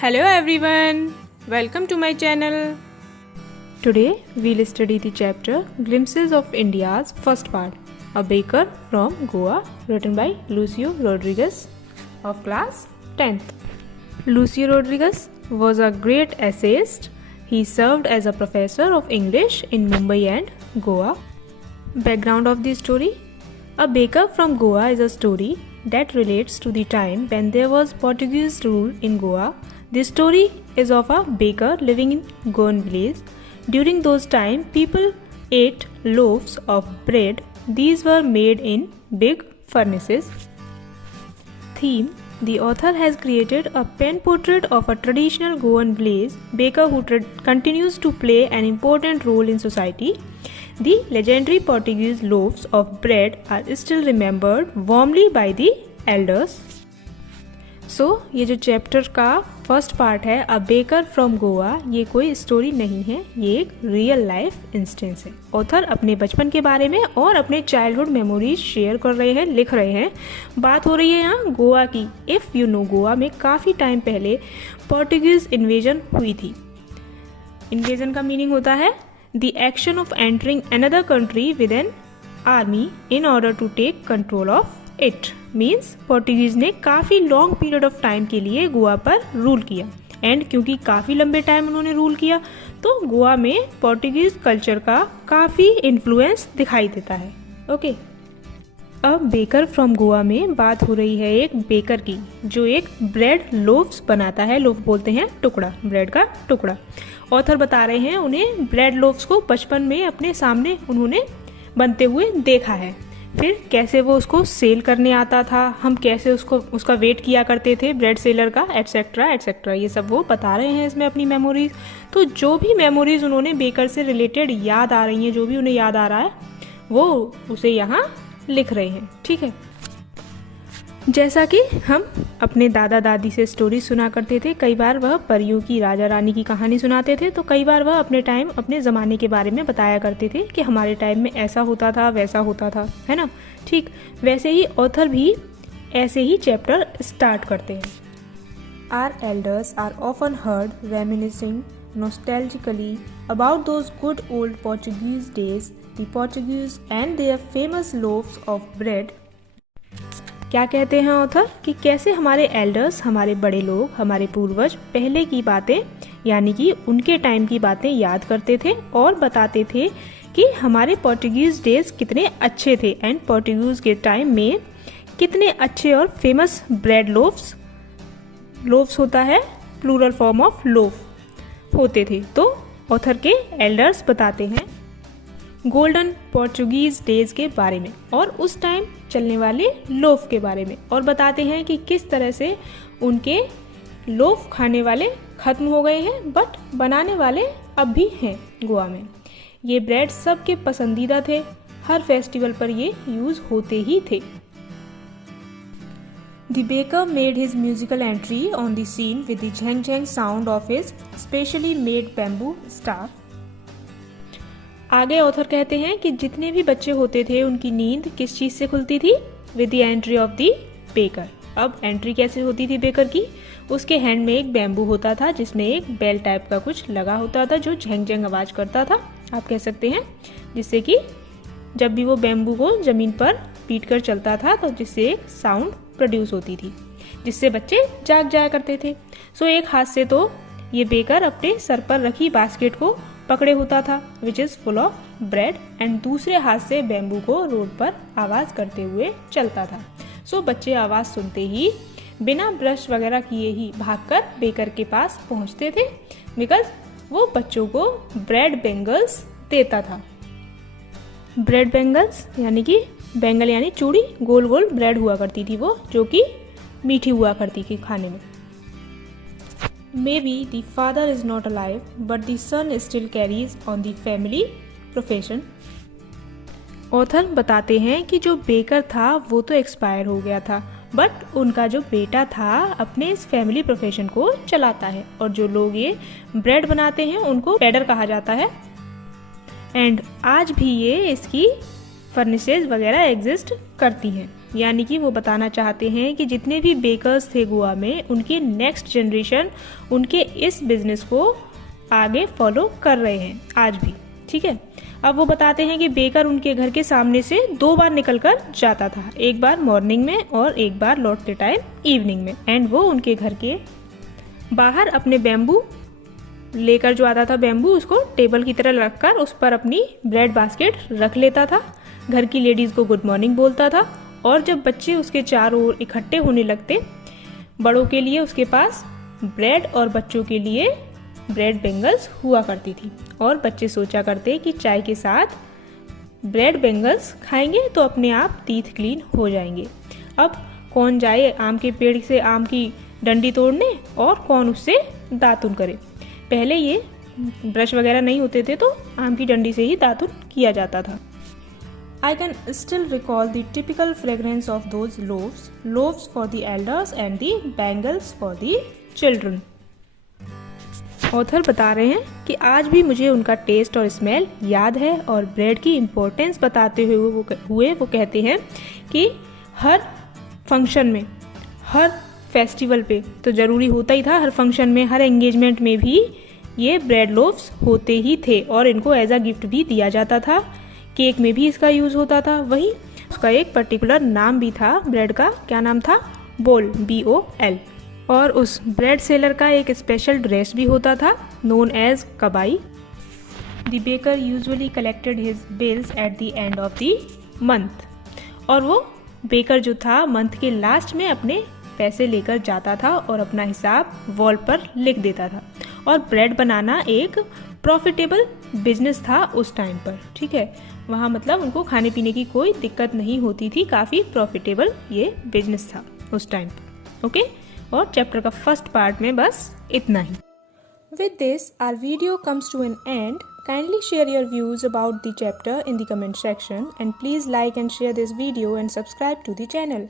Hello everyone, welcome to my channel. Today we'll study the chapter Glimpses of India's first part, A Baker from Goa, written by Lucio Rodriguez of class 10th. Lucio Rodriguez was a great essayist. He served as a professor of English in Mumbai and Goa. Background of the story: A Baker from Goa is a story that relates to the time when there was Portuguese rule in Goa. The story is of a baker living in Goan village. During those time, people ate loaves of bread. These were made in big furnaces. Theme: the author has created a pen portrait of a traditional Goan village baker who continues to play an important role in society. The legendary Portuguese loaves of bread are still remembered warmly by the elders. ये जो chapter का first part है a baker from Goa, ये कोई story नहीं है, ये एक रियल लाइफ इंस्टेंस है। ऑथर अपने बचपन के बारे में और अपने चाइल्डहुड मेमोरीज शेयर कर रहे हैं, लिख रहे हैं। बात हो रही है यहाँ गोवा की। इफ़ यू नो, गोवा में काफ़ी टाइम पहले पोर्टुगीज इन्वेजन हुई थी। इन्वेजन का मीनिंग होता है the action of entering another country with an army in order to take control of it. Means Portuguese ने काफ़ी लॉन्ग पीरियड ऑफ टाइम के लिए गोवा पर रूल किया, एंड क्योंकि काफ़ी लंबे टाइम उन्होंने रूल किया तो गोवा में पोर्टुगीज कल्चर का काफ़ी इन्फ्लुएंस दिखाई देता है। ओके, अब बेकर फ्रॉम गोवा में बात हो रही है एक बेकर की जो एक ब्रेड लोफ्स बनाता है। लोफ बोलते हैं टुकड़ा, ब्रेड का टुकड़ा। ऑथर बता रहे हैं उन्हें ब्रेड लोफ्स को बचपन में अपने सामने उन्होंने बनते हुए देखा है, फिर कैसे वो उसको सेल करने आता था, हम कैसे उसका वेट किया करते थे ब्रेड सेलर का, एटसेट्रा एटसेट्रा, ये सब वो बता रहे हैं इसमें अपनी मेमोरीज। तो जो भी मेमोरीज उन्होंने बेकर से रिलेटेड याद आ रही हैं, जो भी उन्हें याद आ रहा है वो उसे यहाँ लिख रहे हैं। ठीक है, जैसा कि हम अपने दादा दादी से स्टोरी सुना करते थे, कई बार वह परियों की, राजा रानी की कहानी सुनाते थे, तो कई बार वह अपने ज़माने के बारे में बताया करते थे कि हमारे टाइम में ऐसा होता था, वैसा होता था, है ना। ठीक वैसे ही ऑथर भी ऐसे ही चैप्टर स्टार्ट करते हैं। Our elders are often heard reminiscing nostalgically about those good old Portuguese days, the Portuguese and their famous loaves of bread। क्या कहते हैं ऑथर कि कैसे हमारे एल्डर्स, हमारे बड़े लोग, हमारे पूर्वज पहले की बातें यानी कि उनके टाइम की बातें याद करते थे और बताते थे कि हमारे पोर्टुगीज डेज कितने अच्छे थे, एंड पोर्टुगीज के टाइम में कितने अच्छे और फेमस ब्रेड लोफ्स होता है प्लूरल फॉर्म ऑफ लोफ होते थे। तो ऑथर के एल्डर्स बताते हैं गोल्डन पोर्चुगीज डेज के बारे में और उस टाइम चलने वाले लोफ के बारे में, और बताते हैं कि किस तरह से उनके लोफ खाने वाले खत्म हो गए हैं बट बनाने वाले अब भी हैं गोवा में। ये ब्रेड सबके पसंदीदा थे, हर फेस्टिवल पर ये यूज होते ही थे। The baker made his musical entry on the scene with the Zheng Zheng sound of his specially made bamboo staff। आगे ऑथर कहते हैं कि जितने भी बच्चे होते थे उनकी नींद किस चीज़ से खुलती थी? With the entry of the baker. अब एंट्री कैसे होती थी बेकर की? उसके हैंड में एक बैम्बू होता था जिसमें एक बेल टाइप का कुछ लगा होता था जो झेंग झेंग आवाज़ करता था, आप कह सकते हैं, जिससे कि जब भी वो बैम्बू को ज़मीन पर पीट कर चलता था तो जिससे एक साउंड प्रोड्यूस होती थी जिससे बच्चे जाग जाया करते थे। सो एक हाथ से तो ये बेकर अपने सर पर रखी बास्केट को पकड़े होता था which is full of bread, and दूसरे हाथ से बैम्बू को रोड पर आवाज़ करते हुए चलता था। सो बच्चे आवाज़ सुनते ही बिना ब्रश वगैरह किए ही भागकर बेकर के पास पहुंचते थे, बिकॉज वो बच्चों को ब्रेड बेंगल्स देता था। ब्रेड बेंगल्स यानी कि बेंगल यानी चूड़ी, गोल गोल ब्रेड हुआ करती थी वो, जो कि मीठी हुआ करती थी खाने में। Maybe the father is not alive, but the son still carries on the family profession। Author बताते हैं कि जो बेकर था वो तो एक्सपायर हो गया था, बट उनका जो बेटा था अपने इस फैमिली प्रोफेशन को चलाता है, और जो लोग ये ब्रेड बनाते हैं उनको पेडर कहा जाता है, एंड आज भी ये इसकी फर्निचेज वगैरह एग्जिस्ट करती हैं। यानी कि वो बताना चाहते हैं कि जितने भी बेकर्स थे गोवा में, उनकी नेक्स्ट जनरेशन उनके इस बिजनेस को आगे फॉलो कर रहे हैं आज भी। ठीक है, अब वो बताते हैं कि बेकर उनके घर के सामने से 2 बार निकल कर जाता था, एक बार मॉर्निंग में और एक बार लौटते टाइम इवनिंग में। एंड वो उनके घर के बाहर अपने बैम्बू लेकर जो आता था, बैम्बू उसको टेबल की तरह रखकर उस पर अपनी ब्रेड बास्केट रख लेता था, घर की लेडीज़ को गुड मॉर्निंग बोलता था, और जब बच्चे उसके चारों ओर इकट्ठे होने लगते, बड़ों के लिए उसके पास ब्रेड और बच्चों के लिए ब्रेड बेंगल्स हुआ करती थी। और बच्चे सोचा करते कि चाय के साथ ब्रेड बेंगल्स खाएंगे तो अपने आप टीथ क्लीन हो जाएंगे। अब कौन जाए आम के पेड़ से आम की डंडी तोड़ने और कौन उससे दातुन करे। पहले ये ब्रश वगैरह नहीं होते थे तो आम की डंडी से ही दातुन किया जाता था। I can still recall the typical fragrance of those loaves for the elders and the bangles for the children. Author बता रहे हैं कि आज भी मुझे उनका टेस्ट और स्मेल याद है, और ब्रेड की इम्पोर्टेंस बताते हुए वो कहते हैं कि हर फंक्शन में, हर फेस्टिवल पे तो ज़रूरी होता ही था, हर फंक्शन में, हर एंगेजमेंट में भी ये ब्रेड लोव्स होते ही थे, और इनको एज अ गिफ्ट भी दिया जाता था। केक में भी इसका यूज़ होता था। वही उसका एक पर्टिकुलर नाम भी था ब्रेड का, क्या नाम था? बोल, BOL। और उस ब्रेड सेलर का एक स्पेशल ड्रेस भी होता था known as kabai. The baker usually collected his bills at the end of the month. और वो बेकर जो था मंथ के लास्ट में अपने पैसे लेकर जाता था और अपना हिसाब वॉल पर लिख देता था। और ब्रेड बनाना एक प्रॉफिटेबल बिजनेस था उस टाइम पर। ठीक है, वहाँ मतलब उनको खाने पीने की कोई दिक्कत नहीं होती थी, काफ़ी प्रॉफिटेबल ये बिजनेस था उस टाइम पर। ओके, और चैप्टर का फर्स्ट पार्ट में बस इतना ही। With this, our video comes to an end. Kindly share your views about the chapter in the comment section, and please like and share this video and subscribe to the channel.